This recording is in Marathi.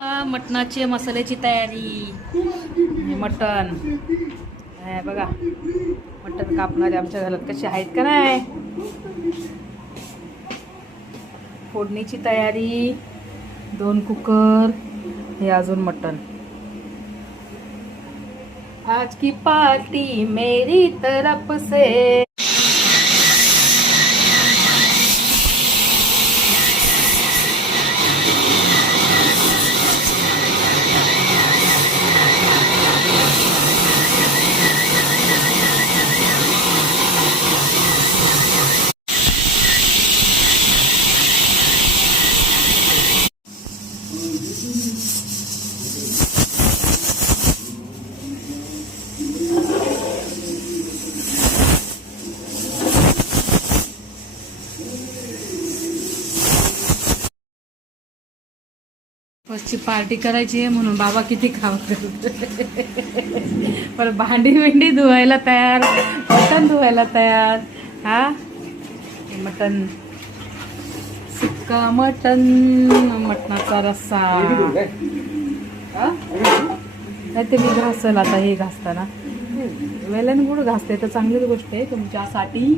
मटणाची मसाल्याची तयारी. हे मटण हे बघा, मटण कापणारे आमच्या घरात कसे आहेत का नाही. फोडणीची तयारी, 2 कुकर, हे अजून मटण. आज की पार्टी मेरी तरफ से. फर्स्टची पार्टी करायची आहे म्हणून बाबा किती खाव पण भांडी बिंडी धुवायला तयार, मटण धुवायला तयार. हा मटण, सुक्का मटण, मटणाचा रस्सा. नाही ते मी घासल आता, हे घासताना वेलन गुड घासते तर चांगलीच गोष्ट आहे तुमच्यासाठी.